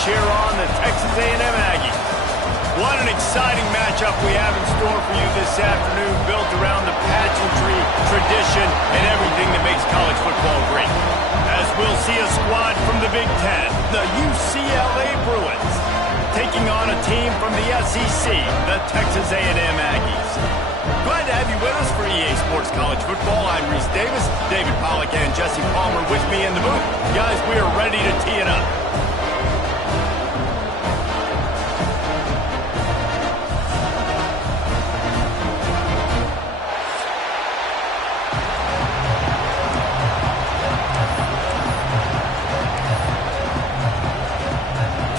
cheer on the Texas A&M Aggies. What an exciting matchup we have in store for you this afternoon, built around the pageantry, tradition, and everything that makes college football great. As we'll see a squad from the Big Ten, the UCLA Bruins, taking on a team from the SEC, the Texas A&M Aggies. Glad to have you with us for EA Sports College Football. I'm Reese Davis, David Pollack, and Jesse Palmer with me in the booth. Guys, we are ready to tee it up.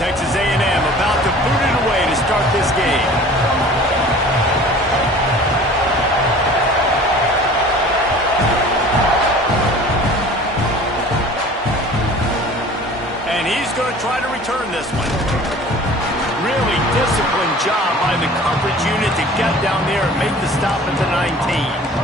Texas A&M about to boot it away to start this game. And he's going to try to return this one. Really disciplined job by the coverage unit to get down there and make the stop at the 19.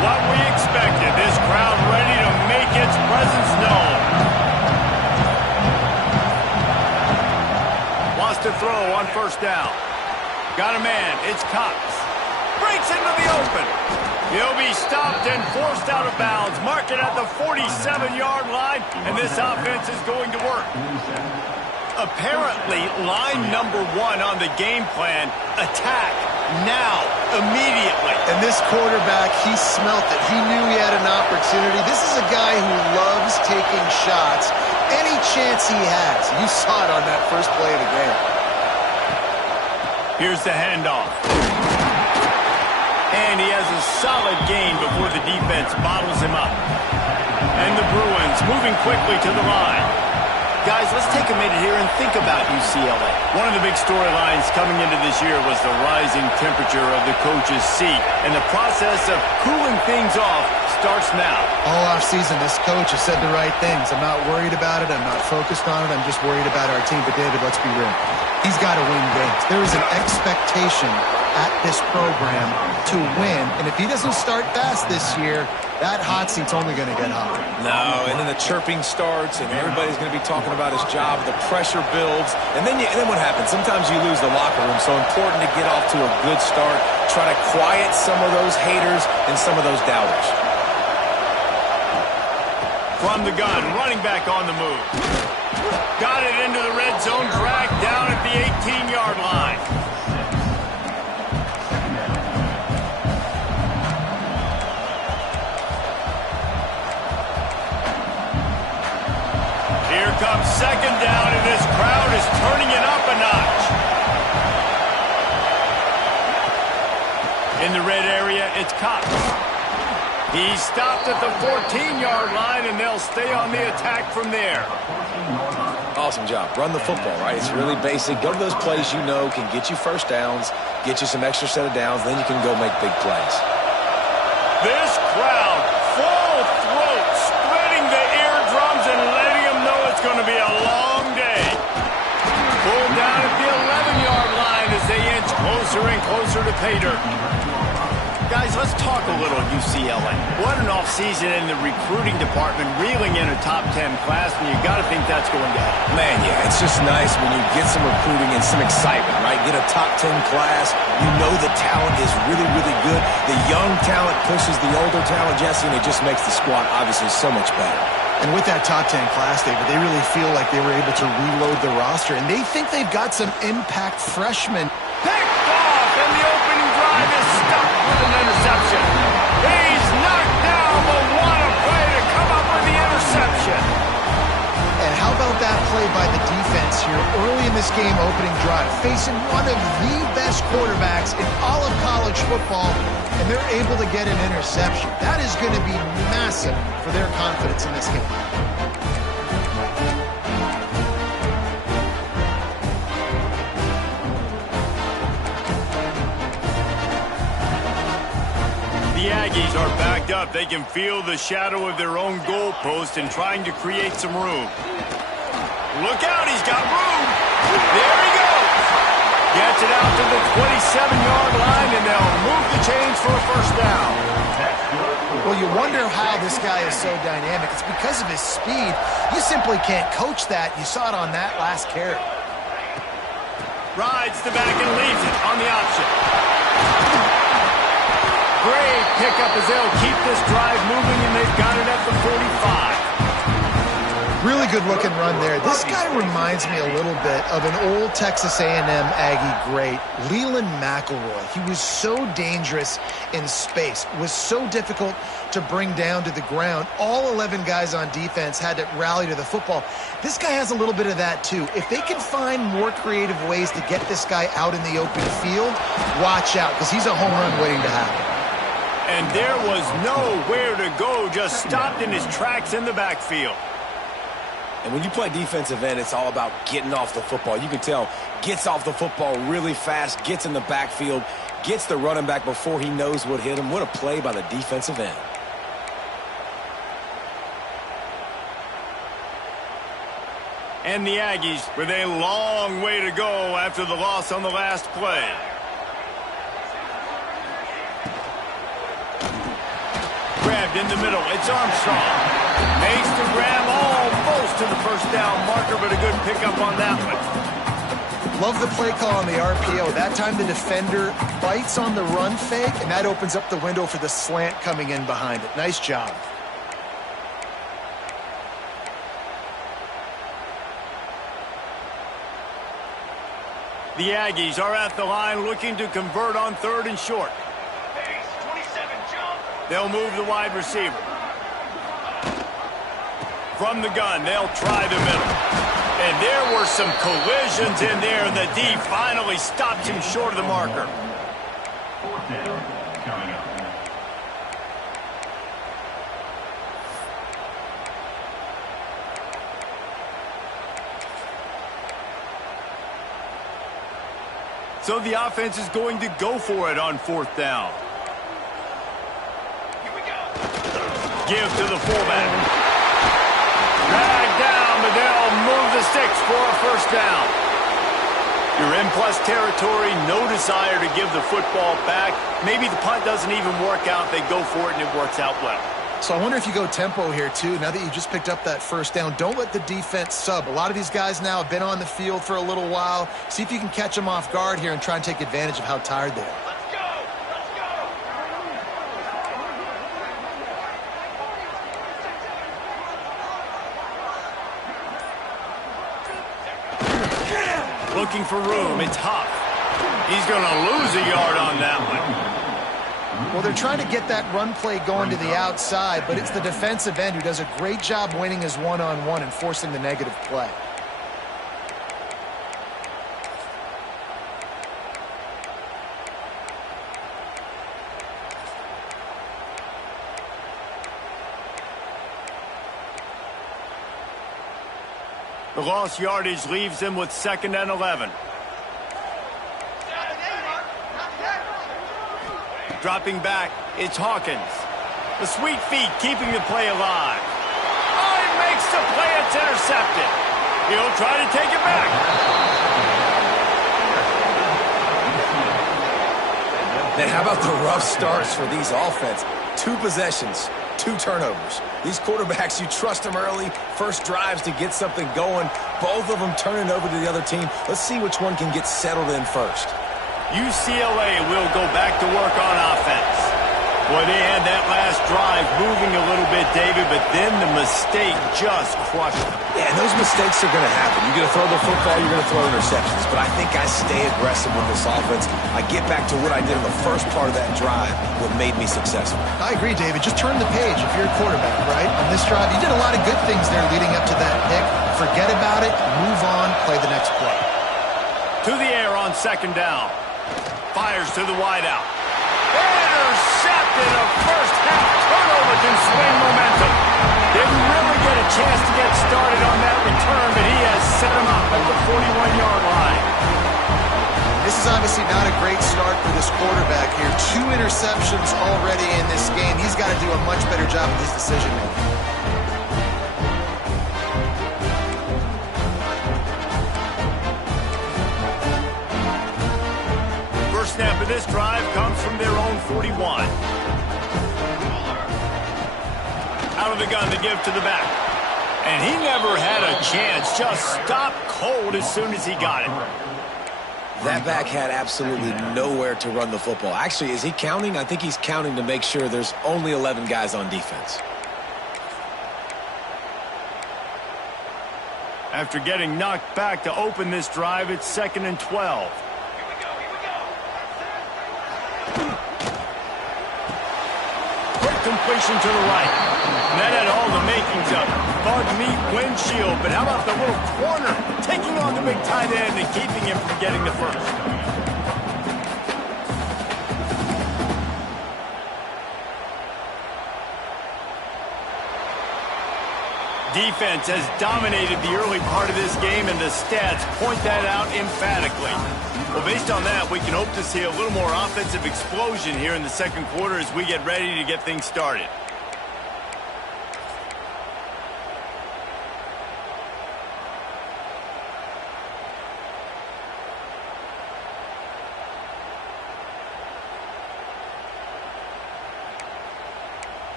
What we expected, this crowd ready to make its presence known. Wants to throw on first down. Got a man, it's Cox. Breaks into the open. He'll be stopped and forced out of bounds. Mark it at the 47-yard line, and this offense is going to work. Apparently, line number one on the game plan, attack. Now, immediately. And this quarterback, he smelt it. He knew he had an opportunity. This is a guy who loves taking shots any chance he has. You saw it on that first play of the game. Here's the handoff. And he has a solid gain before the defense bottles him up. And the Bruins moving quickly to the line. Guys, let's take a minute here and think about UCLA. One of the big storylines coming into this year was the rising temperature of the coach's seat, and the process of cooling things off starts now. All offseason, this coach has said the right things. I'm not worried about it. I'm not focused on it. I'm just worried about our team. But, David, let's be real. He's got to win games. There is an expectation at this program to win, and if he doesn't start fast this year, that hot seat's only going to get hotter. No, and then the chirping starts, and everybody's going to be talking about his job. The pressure builds, and then what happens? Sometimes you lose the locker room, so important to get off to a good start. Try to quiet some of those haters and some of those doubters. From the gun, running back on the move. Got it into the red zone, dragged down at the 18-yard line. Here comes second down, and this crowd is turning it up a notch. In the red area, it's Cox. He's stopped at the 14-yard line, and they'll stay on the attack from there. Awesome job. Run the football, right? It's really basic. Go to those plays you know can get you first downs, get you some extra set of downs, then you can go make big plays. This crowd, full throat, spreading the eardrums and letting them know it's going to be a long day. Pulled down at the 11-yard line as they inch closer and closer to pay dirt. Guys, let's talk a little UCLA. What an offseason in the recruiting department, reeling in a top 10 class, and you got to think that's going to happen. Man, yeah, it's just nice when you get some recruiting and some excitement, right? Get a top 10 class. You know the talent is really, really good. The young talent pushes the older talent, Jesse, and it just makes the squad obviously so much better. And with that top 10 class, David, they really feel like they were able to reload the roster, and they think they've got some impact freshmen. Picked off, and the opening drive is stopped with an interception. He's knocked down, but what a play to come up with the interception. And how about that play by the defense here early in this game opening drive, facing one of the best quarterbacks in all of college football, and they're able to get an interception. That is going to be massive for their confidence in this game. The Aggies are backed up. They can feel the shadow of their own goalpost and trying to create some room. Look out, he's got room. There he goes. Gets it out to the 27-yard line, and they'll move the chains for a first down. Well, you wonder how this guy is so dynamic. It's because of his speed. You simply can't coach that. You saw it on that last carry. Rides the back and leaves it on the option. Great pickup as they'll keep this drive moving, and they've got it at the 45. Really good-looking run there. This guy reminds me a little bit of an old Texas A&M Aggie great, Leland McElroy. He was so dangerous in space, was so difficult to bring down to the ground. All 11 guys on defense had to rally to the football. This guy has a little bit of that, too. If they can find more creative ways to get this guy out in the open field, watch out, because he's a home run waiting to happen. And there was nowhere to go, just stopped in his tracks in the backfield. And when you play defensive end, it's all about getting off the football. You can tell, gets off the football really fast, gets in the backfield, gets the running back before he knows what hit him. What a play by the defensive end. And the Aggies with a long way to go after the loss on the last play. Grabbed in the middle. It's Armstrong. Makes the grab almost to the first down marker, but a good pickup on that one. Love the play call on the RPO. That time the defender bites on the run fake, and that opens up the window for the slant coming in behind it. Nice job. The Aggies are at the line looking to convert on 3rd and short. They'll move the wide receiver. From the gun, they'll try the middle. And there were some collisions in there, and the D finally stopped him short of the marker. So the offense is going to go for it on 4th down. Give to the fullback. Dragged down, but they'll move the sticks for a first down. You're in plus territory, no desire to give the football back. Maybe the punt doesn't even work out. They go for it, and it works out well. So I wonder if you go tempo here, too. Now that you just picked up that first down, don't let the defense sub. A lot of these guys now have been on the field for a little while. See if you can catch them off guard here and try and take advantage of how tired they are. Looking for room. It's Huff. He's going to lose a yard on that one. Well, they're trying to get that run play going to the outside, but it's the defensive end who does a great job winning his one-on-one and forcing the negative play. The lost yardage leaves them with 2nd and 11. Dropping back, it's Hawkins. The sweet feet keeping the play alive. Oh, he makes the play. It's intercepted. He'll try to take it back. Man, how about the rough starts for these offense? 2 possessions, 2 turnovers. These quarterbacks, you trust them early, first drives to get something going. Both of them turning over to the other team. Let's see which one can get settled in first. UCLA will go back to work on offense. Boy, they had that last drive moving a little bit, David, but then the mistake just crushed them. Yeah, and those mistakes are going to happen. You're going to throw the football, you're going to throw interceptions. But I think I stay aggressive with this offense. I get back to what I did in the first part of that drive, what made me successful. I agree, David. Just turn the page if you're a quarterback, right? On this drive, you did a lot of good things there leading up to that pick. Forget about it, move on, play the next play. To the air on 2nd down. Fires to the wideout. Intercepted. A first-half turnover can swing momentum. Didn't really get a chance to get started on that return, but he has set him up at the 41-yard line. This is obviously not a great start for this quarterback here. 2 interceptions already in this game. He's got to do a much better job with his decision-making. First snap of this drive comes from their own 41. Out of the gun to give to the back. And he never had a chance. Just stopped cold as soon as he got it. That back had absolutely nowhere to run the football. Actually, is he counting? I think he's counting to make sure there's only 11 guys on defense. After getting knocked back to open this drive, it's 2nd and 12. Quick completion to the right. And that had all the makings of bug meat windshield. But how about the little corner taking on the big tight end and keeping him from getting the first? Defense has dominated the early part of this game, and the stats point that out emphatically. Well, based on that, we can hope to see a little more offensive explosion here in the 2nd quarter as we get ready to get things started.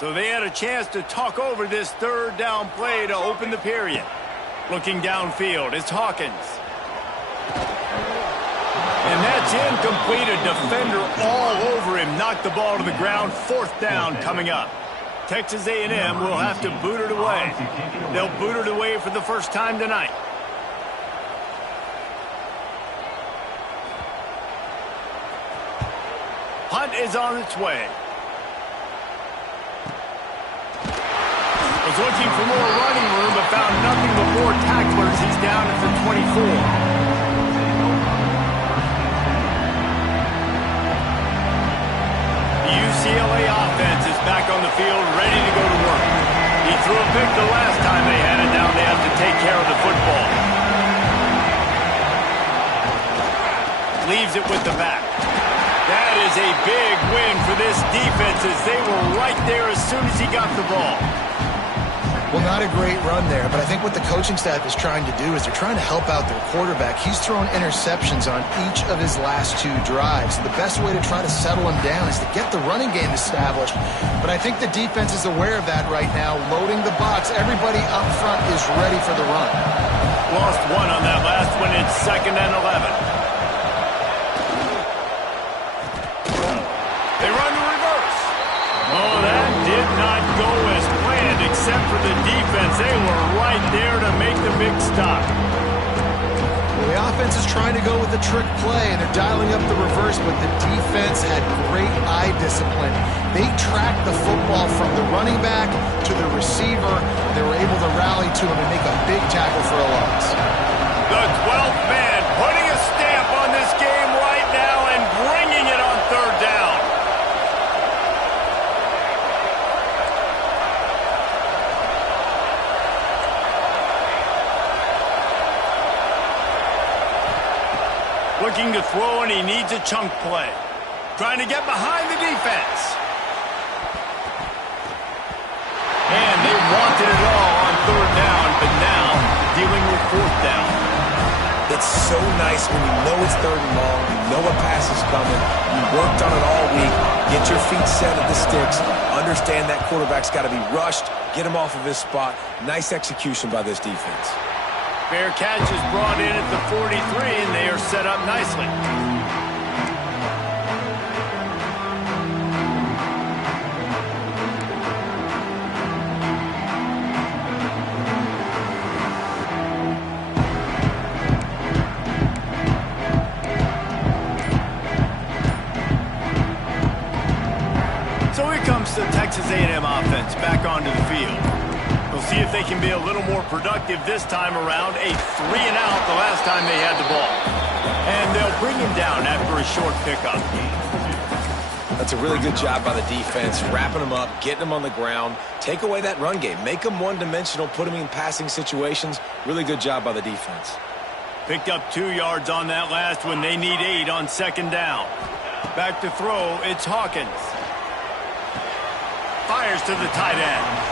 So they had a chance to talk over this 3rd down play to open the period. Looking downfield, it's Hawkins. And that's incomplete. A defender all over him. Knocked the ball to the ground. 4th down coming up. Texas A&M will have to boot it away. They'll boot it away for the first time tonight. Punt is on its way. Was looking for more running room, but found nothing but more tacklers. He's down for 24. The UCLA offense is back on the field, ready to go to work. He threw a pick the last time they had it down. They have to take care of the football. Leaves it with the back. That is a big win for this defense as they were right there as soon as he got the ball. Well, not a great run there, but I think what the coaching staff is trying to do is they're trying to help out their quarterback. He's thrown interceptions on each of his last 2 drives. The best way to try to settle him down is to get the running game established. But I think the defense is aware of that right now, loading the box. Everybody up front is ready for the run. Lost 1 on that last one. It's 2nd and 11. They run the reverse. Oh, that did not go as planned, except for the defense. They were right there to make make the big stop. Well, the offense is trying to go with the trick play, and they're dialing up the reverse, but the defense had great eye discipline. They tracked the football from the running back to the receiver. They were able to rally to him and make a big tackle for a loss. The 12th man putting a stamp on this game right now and bringing it on third down. Looking to throw, and he needs a chunk play. Trying to get behind the defense. And they wanted it all on third down, but now dealing with fourth down. It's so nice when you know it's third and long, you know a pass is coming, you worked on it all week, get your feet set at the sticks, understand that quarterback's got to be rushed, get him off of his spot. Nice execution by this defense. Fair catch is brought in at the 43, and they are set up nicely. So here comes the Texas A&M offense back onto the field. We'll see if they can be a little more productive this time around. A 3-and-out the last time they had the ball. And they'll bring him down after a short pickup. That's a really good job by the defense, wrapping them up, getting them on the ground, take away that run game, make them one-dimensional, put them in passing situations. Really good job by the defense. Picked up 2 yards on that last one. They need 8 on second down. Back to throw, it's Hawkins. Fires to the tight end.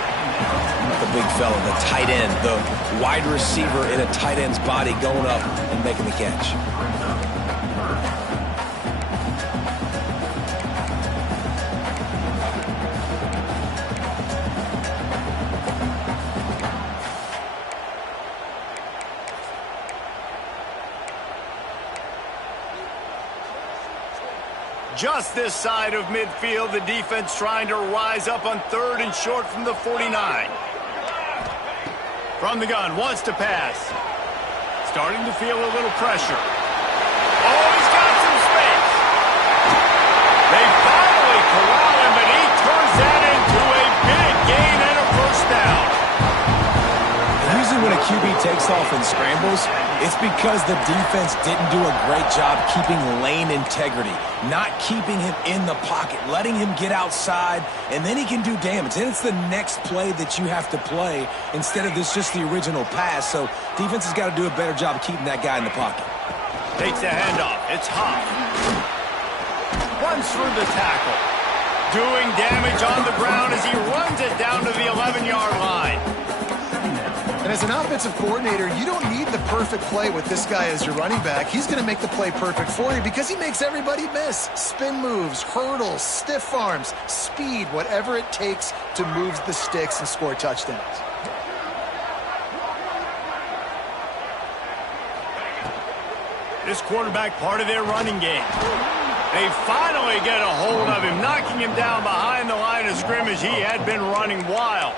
The big fella, the tight end, the wide receiver in a tight end's body going up and making the catch. Just this side of midfield, the defense trying to rise up on third and short from the 49. From the gun, wants to pass. Starting to feel a little pressure. Oh, he's got some space. They finally corral him, but he turns that into a big gain and a first down. Usually when a QB takes off and scrambles, it's because the defense didn't do a great job keeping lane integrity, not keeping him in the pocket, letting him get outside, and then he can do damage. And it's the next play that you have to play instead of this just the original pass. So defense has got to do a better job of keeping that guy in the pocket. Takes a handoff. It's Huff. Runs through the tackle. Doing damage on the ground as he runs it down to the 11-yard line. And as an offensive coordinator, you don't need the perfect play with this guy as your running back. He's going to make the play perfect for you because he makes everybody miss. Spin moves, hurdles, stiff arms, speed, whatever it takes to move the sticks and score touchdowns. This quarterback part of their running game. They finally get a hold of him, knocking him down behind the line of scrimmage. He had been running wild.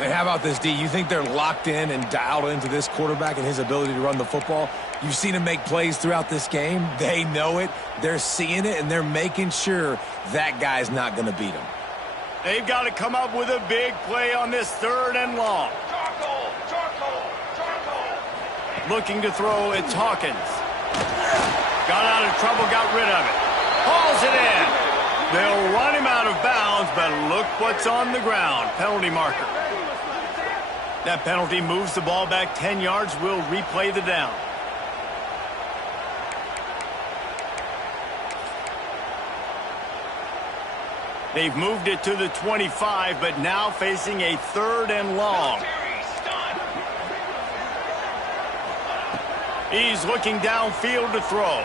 Hey, how about this, D? You think they're locked in and dialed into this quarterback and his ability to run the football? You've seen him make plays throughout this game. They know it. They're seeing it, and they're making sure that guy's not going to beat him. They've got to come up with a big play on this third and long. Looking to throw, it's Hawkins. Got out of trouble, got rid of it. Hauls it in. They'll run him out of bounds, but look what's on the ground. Penalty marker. That penalty moves the ball back 10 yards. We'll replay the down. They've moved it to the 25, but now facing a third and long. He's looking downfield to throw.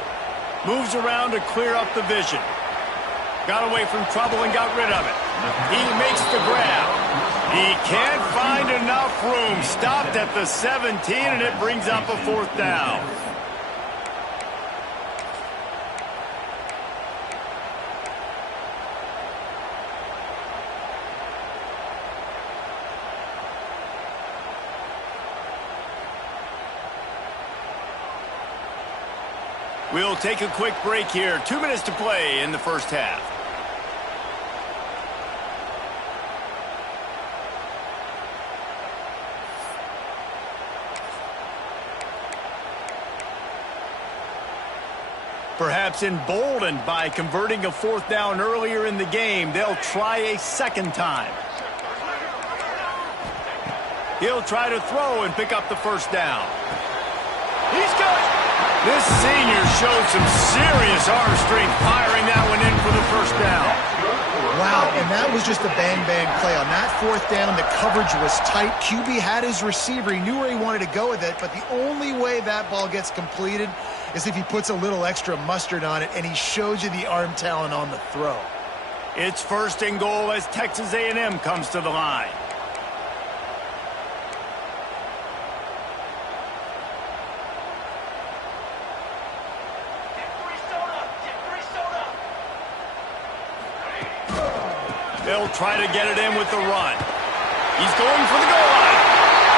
Moves around to clear up the vision. Got away from trouble and got rid of it. He makes the grab. He can't find enough room. Stopped at the 17, and it brings up a fourth down. We'll take a quick break here. 2 minutes to play in the first half. Perhaps emboldened by converting a 4th down earlier in the game, they'll try a second time. He'll try to throw and pick up the first down. He's got it. This senior showed some serious arm strength firing that one in for the first down. Wow, and that was just a bang-bang play. On that 4th down, the coverage was tight. QB had his receiver. He knew where he wanted to go with it, but the only way that ball gets completed is if he puts a little extra mustard on it, and he showed you the arm talent on the throw. It's 1st and goal as Texas A&M comes to the line. They'll try to get it in with the run. He's going for the goal line.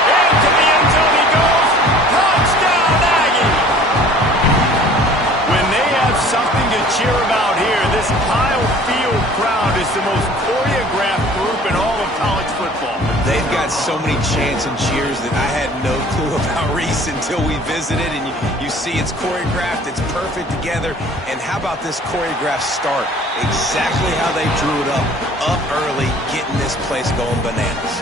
Into the end zone he goes. Touchdown, Aggie! When they have something to cheer about here, this Kyle Field crowd is the most choreographed group in all of college football. They've got so many chants and cheers that I had no clue about Reese until we visited, and you see it's choreographed, it's perfect together. And how about this choreographed start? Exactly how they drew it up early, getting this place going bananas.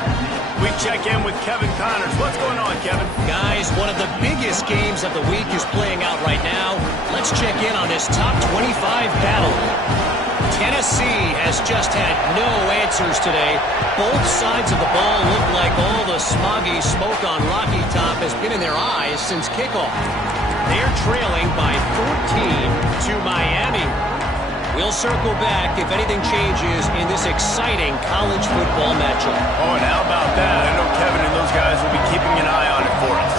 We check in with Kevin Connors. What's going on, Kevin? Guys, one of the biggest games of the week is playing out right now. Let's check in on this top 25 battle. Tennessee has just had no answers today. Both sides of the ball look like all the smoggy smoke on Rocky Top has been in their eyes since kickoff. They're trailing by 14 to Miami. We'll circle back if anything changes in this exciting college football matchup. Oh, and how about that? I know Kevin and those guys will be keeping an eye on it for us.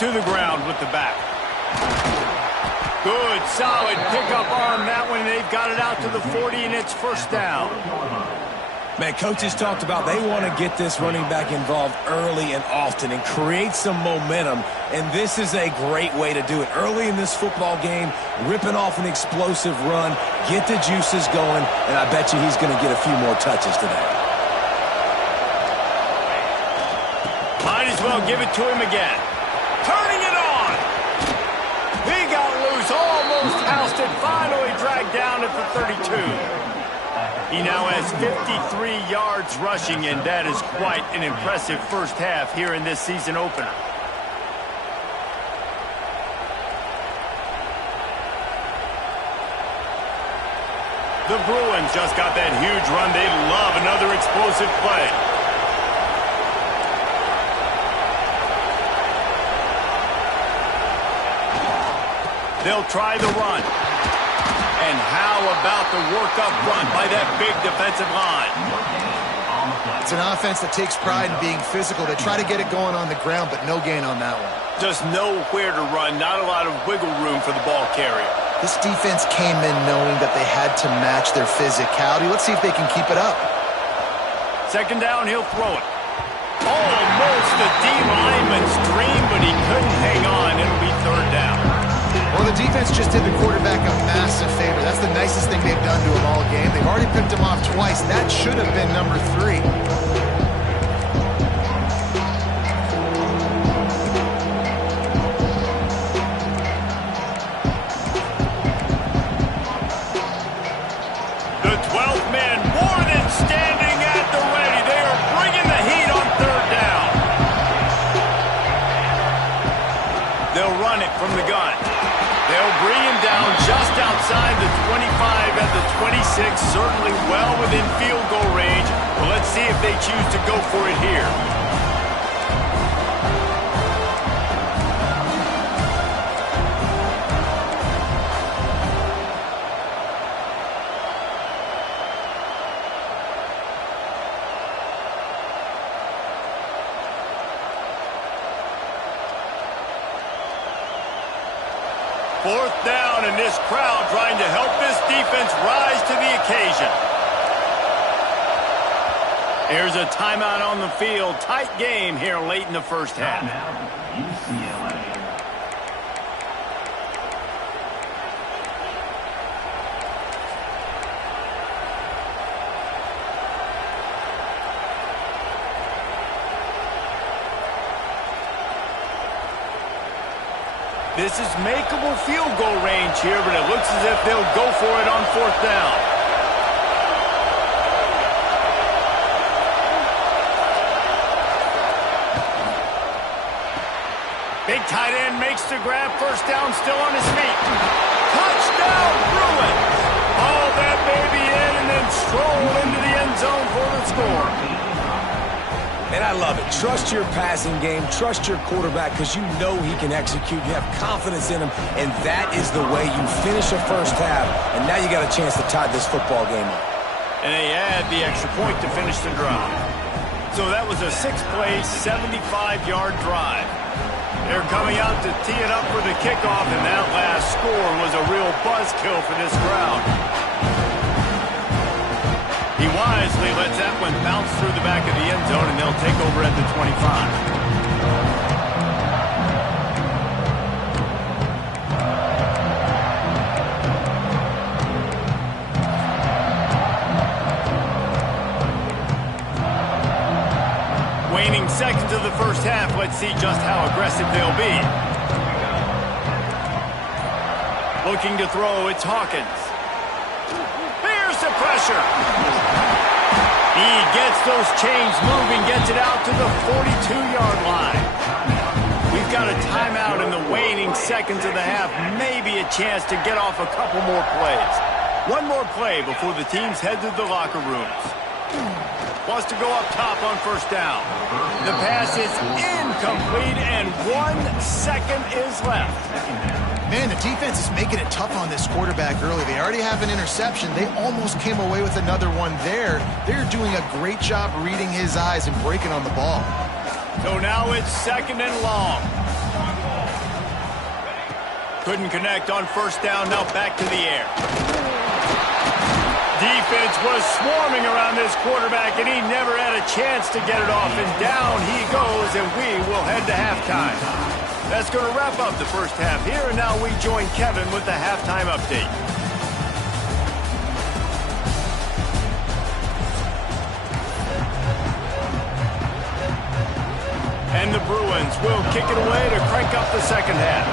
To the ground with the back. Good, solid pickup on that one. They've got it out to the 40, and it's 1st down. Man, coaches talked about they want to get this running back involved early and often and create some momentum, and this is a great way to do it. Early in this football game, ripping off an explosive run, get the juices going, and I bet you he's going to get a few more touches today. Might as well give it to him again. Turning it on. He got loose, almost housed it, finally dragged down at the 32. He now has 53 yards rushing, and that is quite an impressive first half here in this season opener. The Bruins just got that huge run. They love another explosive play. They'll try the run. And how about the work up front by that big defensive line? It's an offense that takes pride in being physical. They try to get it going on the ground, but no gain on that one. Just nowhere to run, not a lot of wiggle room for the ball carrier. This defense came in knowing that they had to match their physicality. Let's see if they can keep it up. 2nd down, he'll throw it. Almost a D-lineman's dream, but he couldn't hang on. It'll be 3rd down. Well, the defense just did the quarterback a massive favor. That's the nicest thing they've done to him all game. They've already picked him off twice. That should have been number 3. The 12th man more than standing at the ready. They are bringing the heat on 3rd down. They'll run it from the gun. They'll bring him down just outside the 25 at the 26, certainly well within field goal range. Well, let's see if they choose to go for it here. Fourth down, and this crowd trying to help this defense rise to the occasion. Here's a timeout on the field. Tight game here late in the first half. This is makeable field goal range here, but it looks as if they'll go for it on 4th down. Big tight end makes the grab. 1st down, still on his feet. Touchdown, Bruins! All that baby in and then stroll into the end zone for the score. And I love it. Trust your passing game. Trust your quarterback because you know he can execute. You have confidence in him, and that is the way you finish a first half. And now you got a chance to tie this football game up. And they add the extra point to finish the drive. So that was a 6-play, 75-yard drive. They're coming out to tee it up for the kickoff, and that last score was a real buzzkill for this crowd. He wisely lets that one bounce through the back of the end zone, and they'll take over at the 25. Waning seconds of the first half. Let's see just how aggressive they'll be. Looking to throw, it's Hawkins. Here's the pressure. He gets those chains moving, gets it out to the 42-yard line. We've got a timeout in the waning seconds of the half. Maybe a chance to get off a couple more plays. One more play before the teams head to the locker rooms. Wants to go up top on 1st down. The pass is incomplete, and 1 second is left. Man, the defense is making it tough on this quarterback early. They already have an interception. They almost came away with another one there. They're doing a great job reading his eyes and breaking on the ball. So now it's 2nd and long. Couldn't connect on 1st down. Now back to the air. Defense was swarming around this quarterback, and he never had a chance to get it off. And down he goes, and we will head to halftime. That's going to wrap up the first half here, and now we join Kevin with the halftime update. And the Bruins will kick it away to crank up the second half.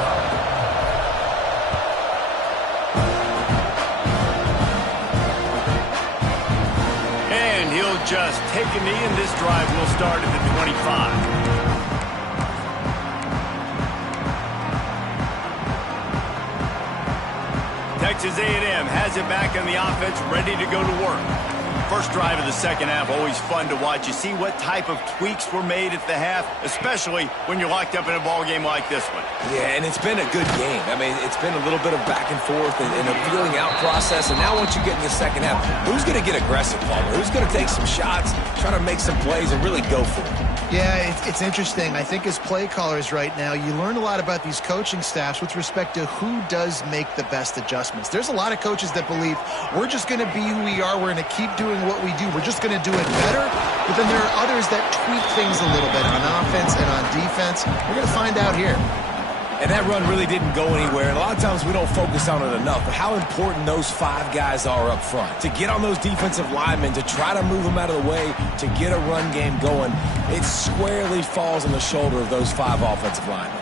And he'll just take a knee, and this drive will start at the 25. Texas A&M has it back in the offense, ready to go to work. First drive of the second half, always fun to watch. You see what type of tweaks were made at the half, especially when you're locked up in a ball game like this one. Yeah, and it's been a good game. I mean, it's been a little bit of back and forth and a feeling out process. And now once you get in the second half, who's going to get aggressive, Palmer? Who's going to take some shots, try to make some plays, and really go for it? Yeah, it's interesting. I think as play callers right now, you learn a lot about these coaching staffs with respect to who does make the best adjustments. There's a lot of coaches that believe we're just going to be who we are. We're going to keep doing what we do. We're just going to do it better. But then there are others that tweak things a little bit on offense and on defense. We're going to find out here. And that run really didn't go anywhere. And a lot of times we don't focus on it enough. But how important those 5 guys are up front. To get on those defensive linemen, to try to move them out of the way, to get a run game going, it squarely falls on the shoulder of those 5 offensive linemen.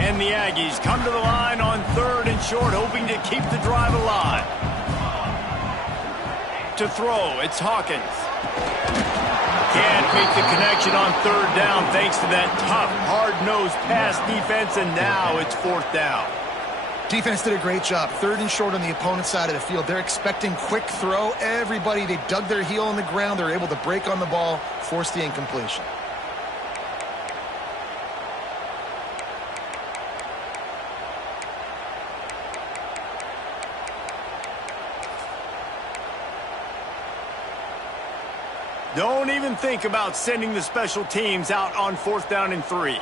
And the Aggies come to the line on 3rd and short, hoping to keep the drive alive. To throw, it's Hawkins. Can't make the connection on 3rd down thanks to that tough, hard-nosed pass defense, and now it's 4th down. Defense did a great job. 3rd and short on the opponent's side of the field. They're expecting quick throw. Everybody, they dug their heel on the ground. They're able to break on the ball, force the incompletion. Don't even think about sending the special teams out on 4th down and 3.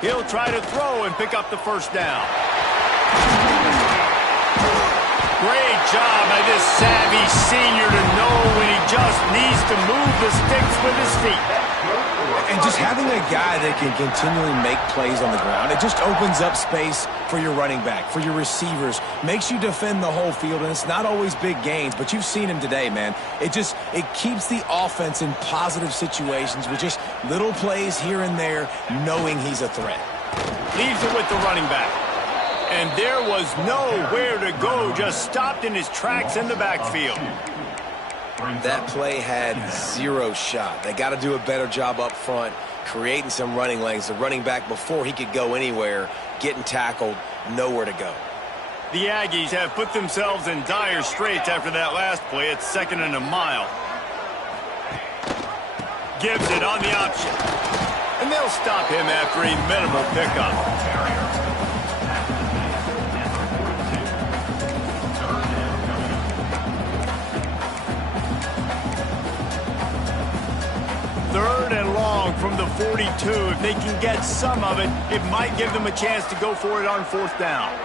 He'll try to throw and pick up the 1st down. Great job by this savvy senior to know when he just needs to move the sticks with his feet. And just having a guy that can continually make plays on the ground, it just opens up space for your running back, for your receivers, makes you defend the whole field, and it's not always big gains, but you've seen him today, man. It keeps the offense in positive situations with just little plays here and there, knowing he's a threat. Leaves it with the running back. And there was nowhere to go, just stopped in his tracks in the backfield. That play had zero shot. They got to do a better job up front, creating some running lanes. The running back, before he could go anywhere, getting tackled, nowhere to go. The Aggies have put themselves in dire straits after that last play. It's 2nd and a mile. Gives it on the option. And they'll stop him after a minimal pickup. Third and long from the 42. If they can get some of it, it might give them a chance to go for it on 4th down.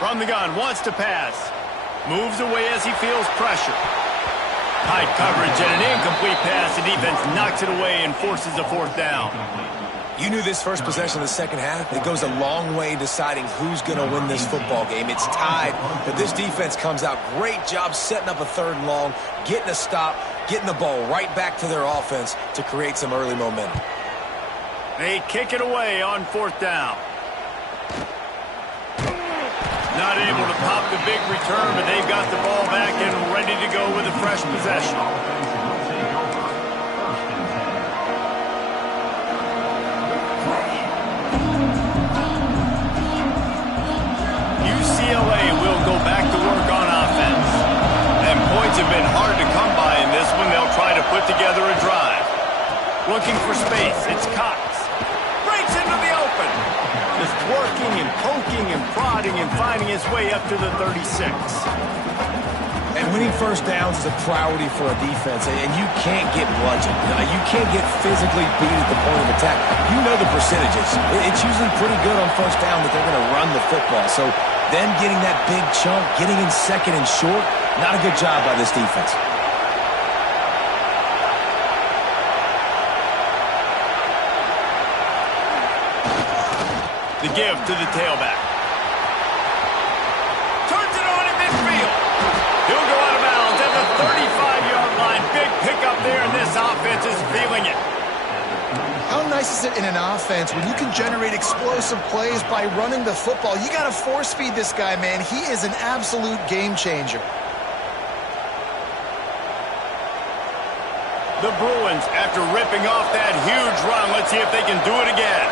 From the gun, wants to pass. Moves away as he feels pressure. Tight coverage and an incomplete pass. The defense knocks it away and forces a 4th down. You knew this first possession of the second half. It goes a long way deciding who's going to win this football game. It's tied, but this defense comes out. Great job setting up a 3rd and long, getting a stop, getting the ball right back to their offense to create some early momentum. They kick it away on 4th down. Not able to pop the big return, but they've got the ball back and ready to go with a fresh possession. UCLA will go back to work on offense. And points have been hard to come by in this one. They'll try to put together a drive. Looking for space. It's Cox. Breaks into the open. Just working and poking and prodding and finding his way up to the 36. And winning first downs is a priority for a defense, and you can't get bludgeoned. You can't get physically beat at the point of attack. You know the percentages. It's usually pretty good on first down that they're going to run the football. So them getting that big chunk, getting in 2nd and short, not a good job by this defense. The give to the tailback. Turns it on in midfield. He'll go out of bounds at the 35-yard line. Big pickup there, and this offense is feeling it. How nice is it in an offense when you can generate explosive plays by running the football? You got to force feed this guy, man. He is an absolute game changer. The Bruins, after ripping off that huge run, let's see if they can do it again.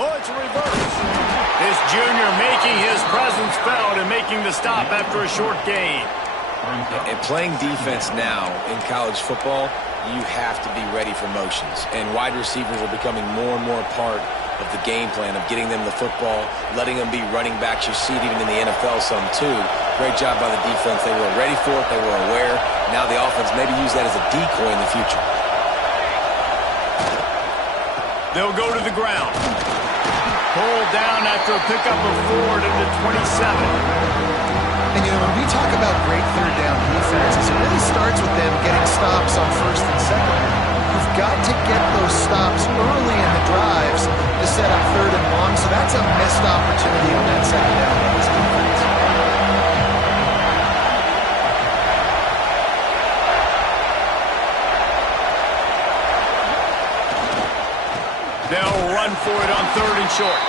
Oh, it's a reverse. This junior making his presence felt and making the stop after a short gain. And playing defense now in college football, you have to be ready for motions. And wide receivers are becoming more and more a part of the game plan of getting them the football, letting them be running backs. You see it even in the NFL some too. Great job by the defense. They were ready for it. They were aware. Now the offense maybe use that as a decoy in the future. They'll go to the ground. Pulled down after a pickup of 4 to the 27. And, when we talk about great 3rd down defenses, it really starts with them getting stops on 1st and 2nd. You've got to get those stops early in the drives to set up 3rd and long, so that's a missed opportunity on that 2nd down by this defense. They'll run for it on 3rd and short.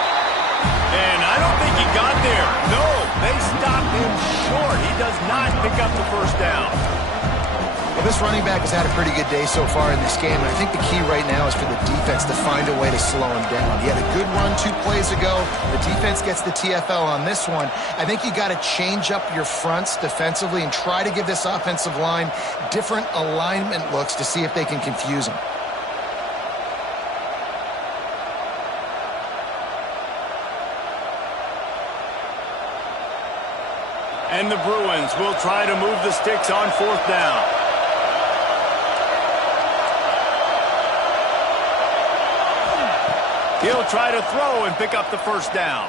And I don't think he got there. No, they stopped him short. He does not pick up the 1st down. Well, this running back has had a pretty good day so far in this game, and I think the key right now is for the defense to find a way to slow him down. He had a good run 2 plays ago. The defense gets the TFL on this one. I think you got to change up your fronts defensively and try to give this offensive line different alignment looks to see if they can confuse him. And the Bruins will try to move the sticks on 4th down. He'll try to throw and pick up the first down.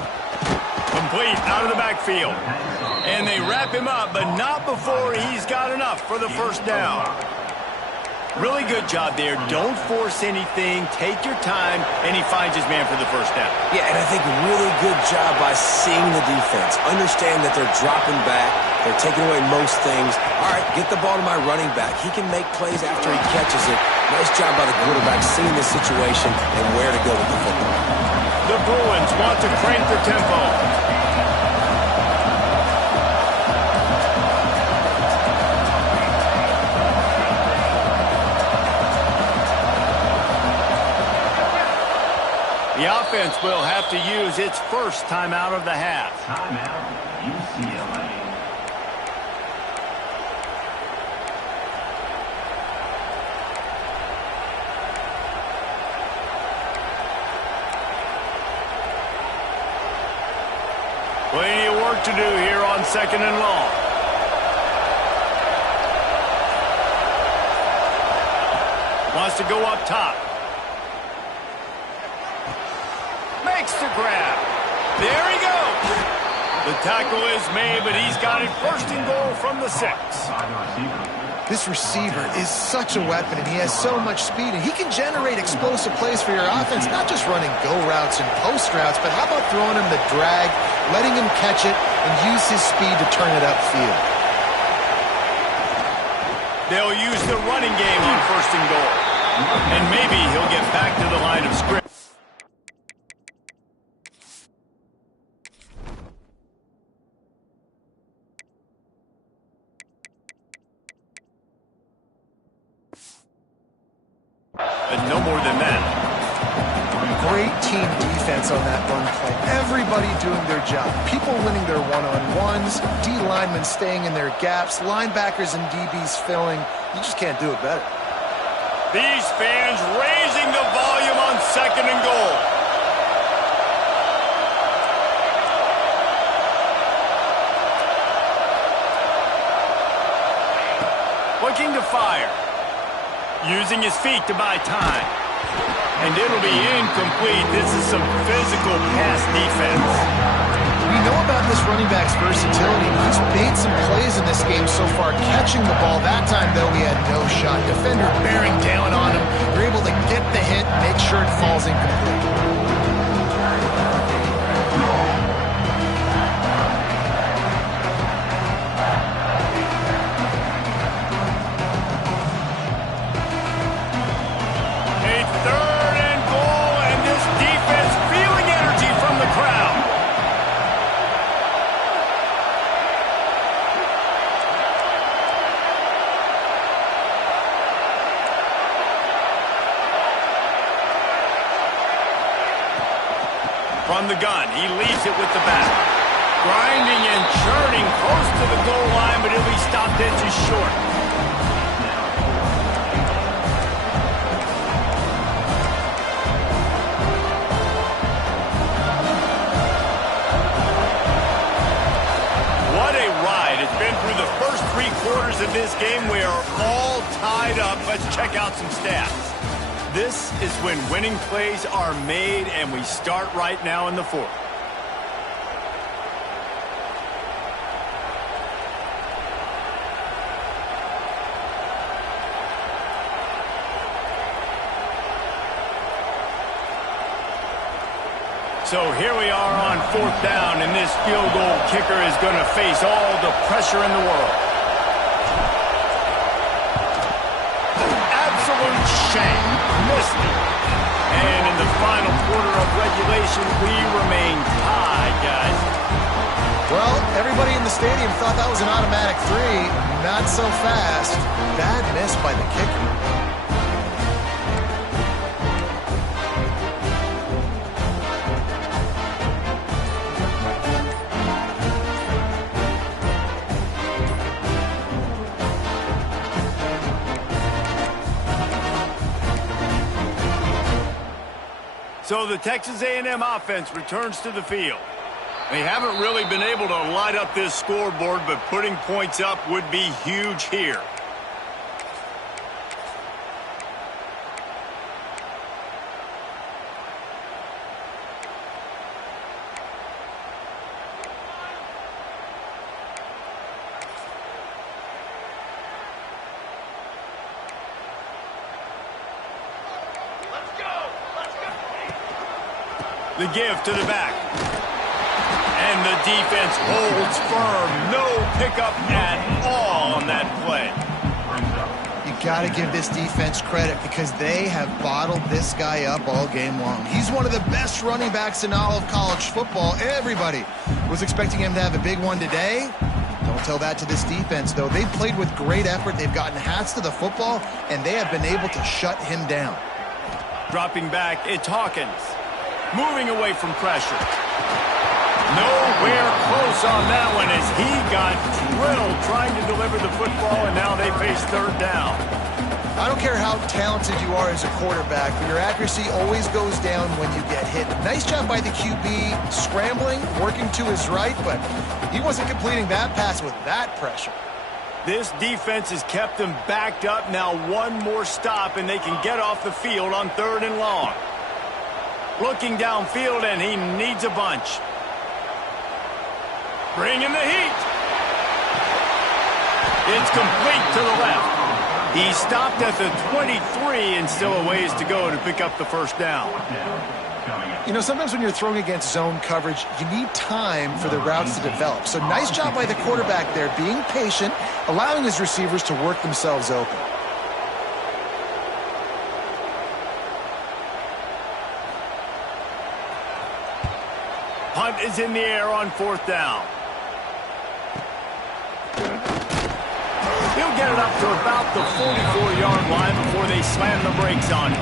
Complete out of the backfield. And they wrap him up, but not before he's got enough for the first down. Really good job there. Don't force anything. Take your time, and he finds his man for the first down. Yeah, and I think really good job by seeing the defense. Understand that they're dropping back. They're taking away most things. All right, get the ball to my running back. He can make plays after he catches it. Nice job by the quarterback seeing the situation and where to go with the football. The Bruins want to crank the tempo. The offense will have to use its first timeout of the half. Timeout, UCLA. Plenty of work to do here on second and long. Wants to go up top. Makes the grab. There he goes. The tackle is made, but he's got it first and goal from the 6. This receiver is such a weapon, and he has so much speed, and he can generate explosive plays for your offense, not just running go routes and post routes, but how about throwing him the drag, letting him catch it, and use his speed to turn it upfield. They'll use the running game on first and goal. And maybe he'll get back to the line of scrimmage. No more than that. Great team defense on that run play. Everybody doing their job. People winning their one-on-ones, D linemen staying in their gaps, linebackers and DBs filling. You just can't do it better. These fans raising the volume on second and goal. Looking to fire. Using his feet to buy time. And it'll be incomplete. This is some physical pass defense. We know about this running back's versatility. He's made some plays in this game so far, catching the ball. That time, though, he had no shot. Defender bearing down on him. You're able to get the hit, make sure it falls incomplete. From the gun, he leaves it with the back. Grinding and churning close to the goal line, but he'll be stopped inches short. What a ride. It's been through the first 3 quarters of this game. We are all tied up. Let's check out some stats. This is when winning plays are made, and we start right now in the 4th. So here we are on 4th down, and this field goal kicker is going to face all the pressure in the world. Absolute shame. Missed it. And in the final quarter of regulation, we remain tied, guys. Well, everybody in the stadium thought that was an automatic 3. Not so fast. Bad miss by the kicker. So the Texas A&M offense returns to the field. They haven't really been able to light up this scoreboard, but putting points up would be huge here. The give to the back. And the defense holds firm. No pickup at all on that play. You got to give this defense credit because they have bottled this guy up all game long. He's one of the best running backs in all of college football. Everybody was expecting him to have a big one today. Don't tell that to this defense, though. They've played with great effort. They've gotten hats to the football, and they have been able to shut him down. Dropping back, it's Hawkins. Moving away from pressure. Nowhere close on that one as he got drilled trying to deliver the football, and now they face third down. I don't care how talented you are as a quarterback, but your accuracy always goes down when you get hit. Nice job by the QB scrambling, working to his right, but he wasn't completing that pass with that pressure. This defense has kept them backed up. Now one more stop, and they can get off the field on 3rd and long. Looking downfield, and he needs a bunch. Bringing the heat. It's complete to the left. He stopped at the 23 and still a ways to go to pick up the first down. You know, sometimes when you're throwing against zone coverage, you need time for the routes to develop. So nice job by the quarterback there, being patient, allowing his receivers to work themselves open. Punt is in the air on 4th down. He'll get it up to about the 44-yard line before they slam the brakes on him.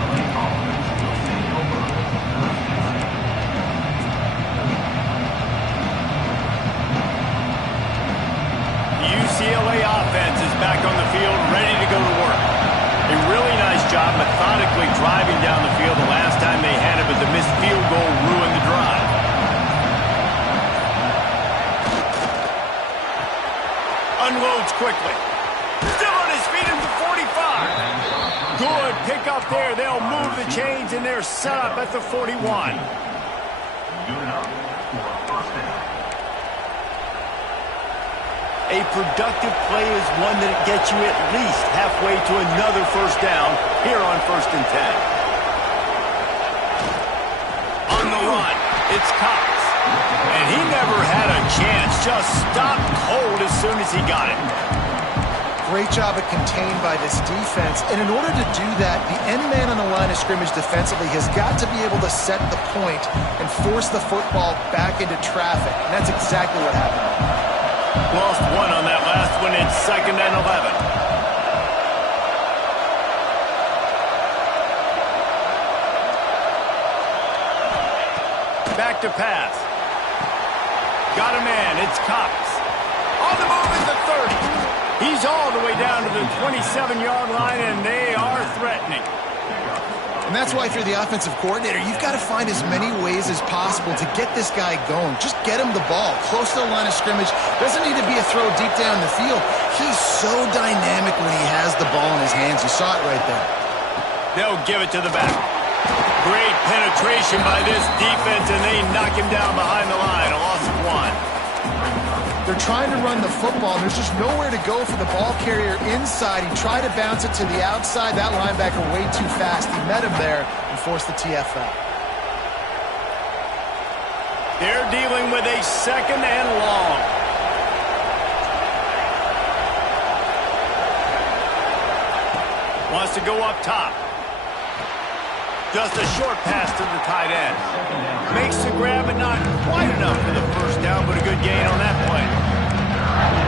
The UCLA offense is back on the field, ready to go to work. A really nice job methodically driving down the field the last time they had it, but the missed field goal ruined the drive. Unloads quickly. Still on his feet at the 45. Good pick up there. They'll move the chains, and they're set up at the 41. A productive play is one that gets you at least halfway to another first down here on 1st and 10. On the run, it's Cox. And he never had a chance, just stopped cold as soon as he got it. Great job at contained by this defense. And in order to do that, the end man on the line of scrimmage defensively has got to be able to set the point and force the football back into traffic. And that's exactly what happened. Lost one on that last one. It's 2nd and 11. Back to pass. Got a man. It's Cox. On the move at the 30. He's all the way down to the 27-yard line, and they are threatening. And that's why if you're the offensive coordinator, you've got to find as many ways as possible to get this guy going. Just get him the ball close to the line of scrimmage. Doesn't need to be a throw deep down the field. He's so dynamic when he has the ball in his hands. You saw it right there. They'll give it to the back. Great penetration by this defense, and they knock him down behind the line. A loss of 1. They're trying to run the football, and there's just nowhere to go for the ball carrier inside. He tried to bounce it to the outside. That linebacker way too fast. He met him there and forced the TFL. They're dealing with a 2nd and long. Wants to go up top. Just a short pass to the tight end. Makes the grab, but not quite enough for the first down, but a good gain on that play.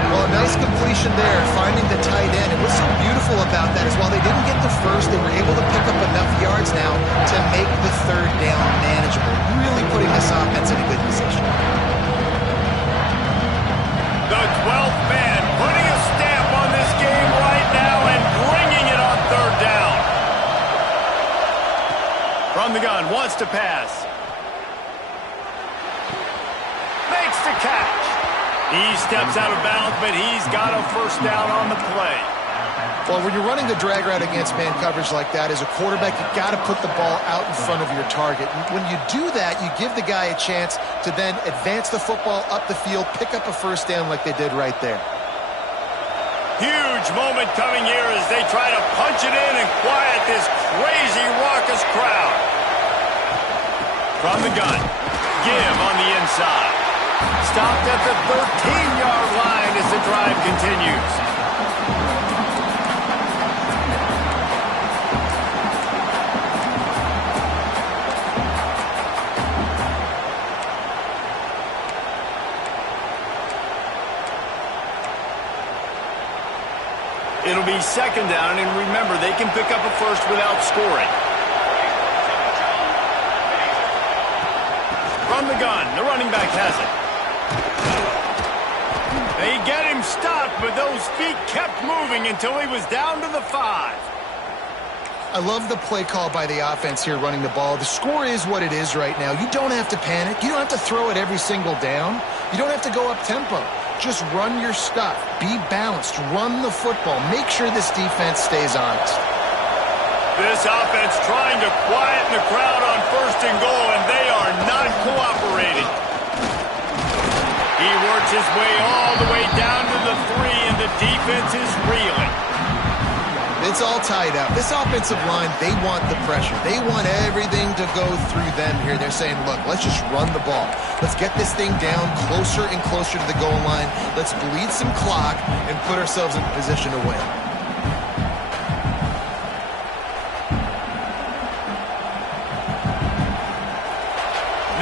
Well, a nice completion there, finding the tight end. And what's so beautiful about that is while they didn't get the first, they were able to pick up enough yards now to make the 3rd down manageable, really putting this offense in a good position. The 12th man putting a stamp on this game right now and bringing it on 3rd down. From the gun, wants to pass. Makes the catch. He steps out of bounds, but he's got a first down on the play. Well, when you're running the drag route against man coverage like that, as a quarterback, you got to put the ball out in front of your target. And when you do that, you give the guy a chance to then advance the football up the field, pick up a first down like they did right there. Huge moment coming here as they try to punch it in and quiet this crazy, raucous crowd. From the gun. Give on the inside. Stopped at the 13-yard line as the drive continues. It'll be second down, and remember, they can pick up a first without scoring. From the gun, the running back has it. They get him stopped, but those feet kept moving until he was down to the 5. I love the play call by the offense here running the ball. The score is what it is right now. You don't have to panic. You don't have to throw it every single down. You don't have to go up tempo. Just run your stuff. Be balanced. Run the football. Make sure this defense stays honest. This offense trying to quieten the crowd on first and goal, and they are not cooperating. He works his way all the way down to the 3, and the defense is reeling. It's all tied up. This offensive line, they want the pressure. They want everything to go through them here. They're saying, look, let's just run the ball. Let's get this thing down closer and closer to the goal line. Let's bleed some clock and put ourselves in position to win.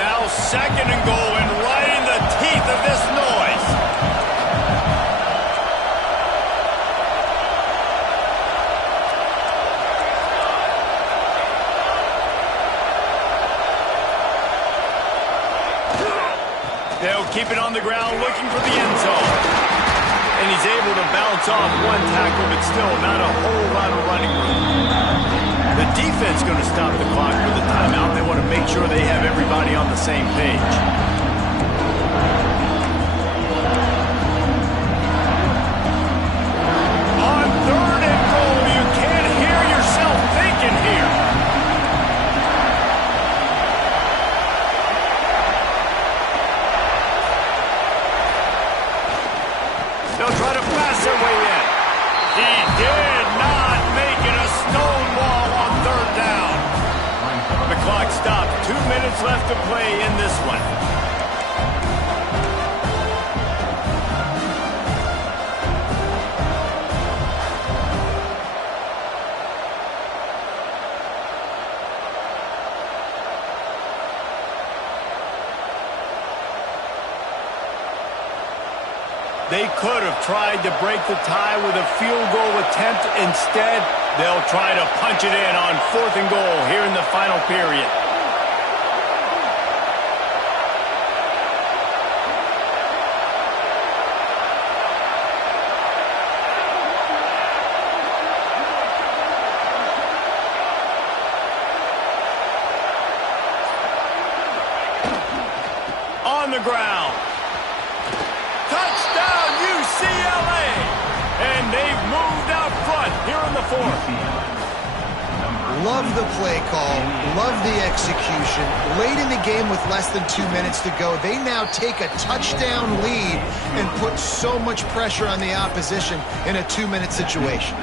Now second and goal, and right in the teeth of this noise. They'll keep it on the ground, looking for the end zone. And he's able to bounce off one tackle, but still not a whole lot of running room. The defense going to stop the clock with a timeout. They want to make sure they have everybody on the same page. On third and goal, you can't hear yourself thinking here. They'll try to pass their way in. He did not make it a stonewall on third down. The clock stopped. 2 minutes left to play in this one. They could have tried to break the tie with a field goal attempt. Instead, they'll try to punch it in on fourth and goal here in the final period. On the ground. Touchdown, UCLA! And they've moved out front here in the 4th. Love the play call. Love the execution. Late in the game with less than 2 minutes to go, they now take a touchdown lead and put so much pressure on the opposition in a 2-minute situation.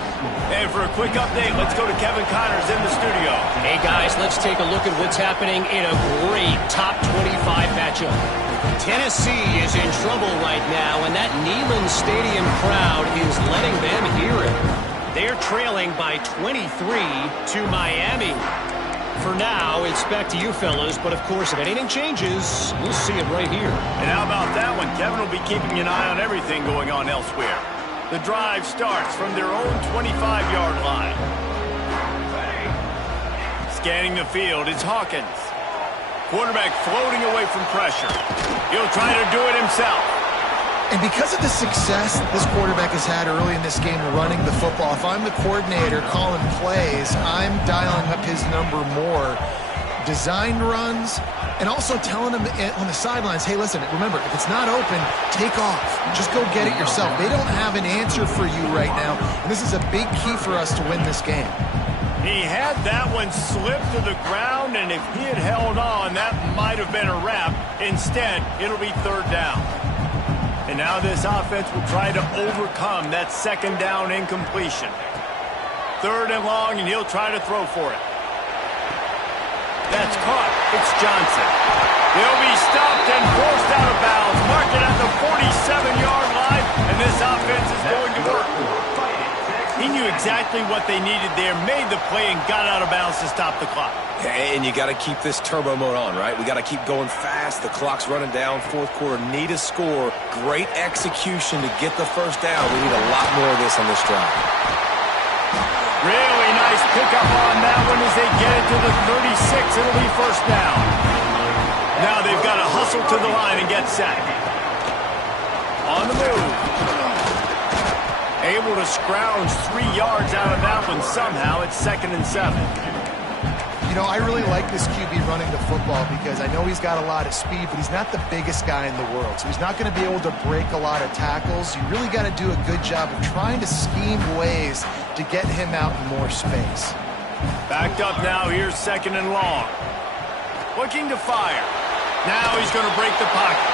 And for a quick update, let's go to Kevin Connors in the studio. Hey, guys, let's take a look at what's happening in a great top 25 matchup. Tennessee is in trouble right now, and that Neyland Stadium crowd is letting them hear it. They're trailing by 23 to Miami. For now, it's back to you fellas, but of course, if anything changes, we'll see it right here. And how about that one? Kevin will be keeping an eye on everything going on elsewhere. The drive starts from their own 25-yard line. Scanning the field, it's Hawkins. Quarterback floating away from pressure. He'll try to do it himself. And because of the success this quarterback has had early in this game running the football, if I'm the coordinator calling plays, I'm dialing up his number more. Design runs, and also telling him on the sidelines, hey, listen, remember, if it's not open, take off. Just go get it yourself. They don't have an answer for you right now, and this is a big key for us to win this game. He had that one slip to the ground, and if he had held on, that might have been a wrap. Instead, it'll be third down. And now this offense will try to overcome that second down incompletion. Third and long, and he'll try to throw for it. That's caught. It's Johnson. They'll be stopped and forced out of bounds. Mark it at the 47-yard line, and this offense is going to work. He knew exactly what they needed there, made the play, and got out of bounds to stop the clock. And you got to keep this turbo mode on, right? We got to keep going fast. The clock's running down. Fourth quarter, need a score. Great execution to get the first down. We need a lot more of this on this drive. Really nice pickup on that one as they get it to the 36. It'll be first down. Now they've got to hustle to the line and get set. On the move. Able to scrounge 3 yards out of that one somehow. It's 2nd and 7. You know, I really like this QB running the football because I know he's got a lot of speed, but he's not the biggest guy in the world. So he's not going to be able to break a lot of tackles. You really got to do a good job of trying to scheme ways to get him out in more space. Backed up now. Here's 2nd and long. Looking to fire. Now he's going to break the pocket.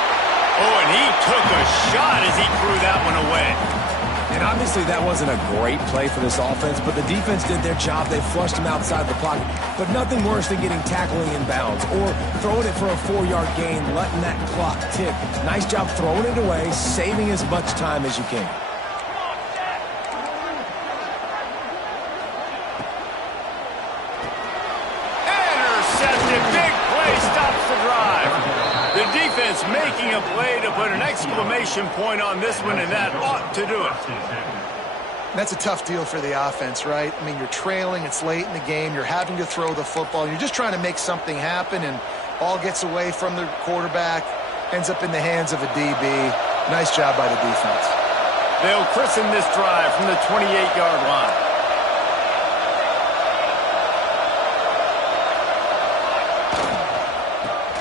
Oh, and he took a shot as he threw that one away. And obviously that wasn't a great play for this offense, but the defense did their job. They flushed him outside the pocket. But nothing worse than getting tackling in bounds or throwing it for a 4-yard gain, letting that clock tick. Nice job throwing it away, saving as much time as you can. Intercepted. Big play stops the drive. The defense making a play to put an exclamation point on this one, and that ought to do it. That's a tough deal for the offense, right? I mean, you're trailing, it's late in the game, you're having to throw the football, you're just trying to make something happen, and ball gets away from the quarterback, ends up in the hands of a DB. Nice job by the defense. They'll christen this drive from the 28-yard line.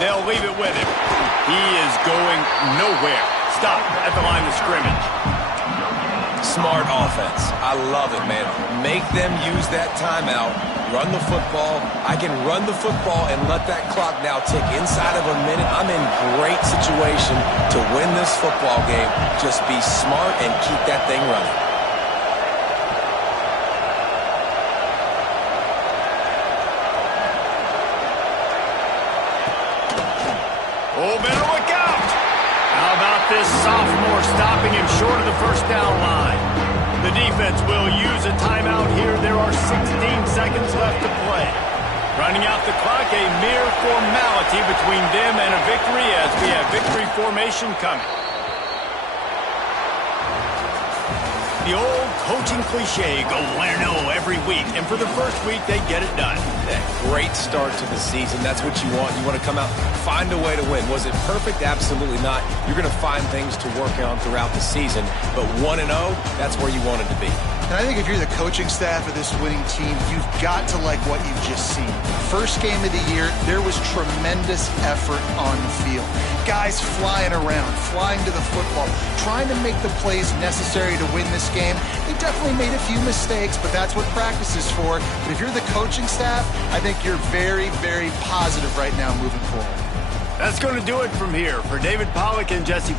They'll leave it with him. He is going nowhere. Stop at the line of scrimmage. Smart offense. I love it, man. Make them use that timeout. Run the football. I can run the football and let that clock now tick inside of a minute. I'm in great situation to win this football game. Just be smart and keep that thing running. Oh, better look out! How about this sophomore stopping him short of the first down line? The defense will use a timeout here. There are 16 seconds left to play. Running out the clock, a mere formality between them and a victory as we have victory formation coming. The old coaching cliche, go win-0 every week. And for the first week, they get it done. Great start to the season. That's what you want. You want to come out, find a way to win. Was it perfect? Absolutely not. You're going to find things to work on throughout the season. But 1-0, that's where you wanted to be. And I think if you're the coaching staff of this winning team, you've got to like what you've just seen. First game of the year, there was tremendous effort on the field. Guys flying around, flying to the football, trying to make the plays necessary to win this game. They definitely made a few mistakes, but that's what practice is for. But if you're the coaching staff, I think you're very, very positive right now moving forward. That's going to do it from here. For David Pollack and Jesse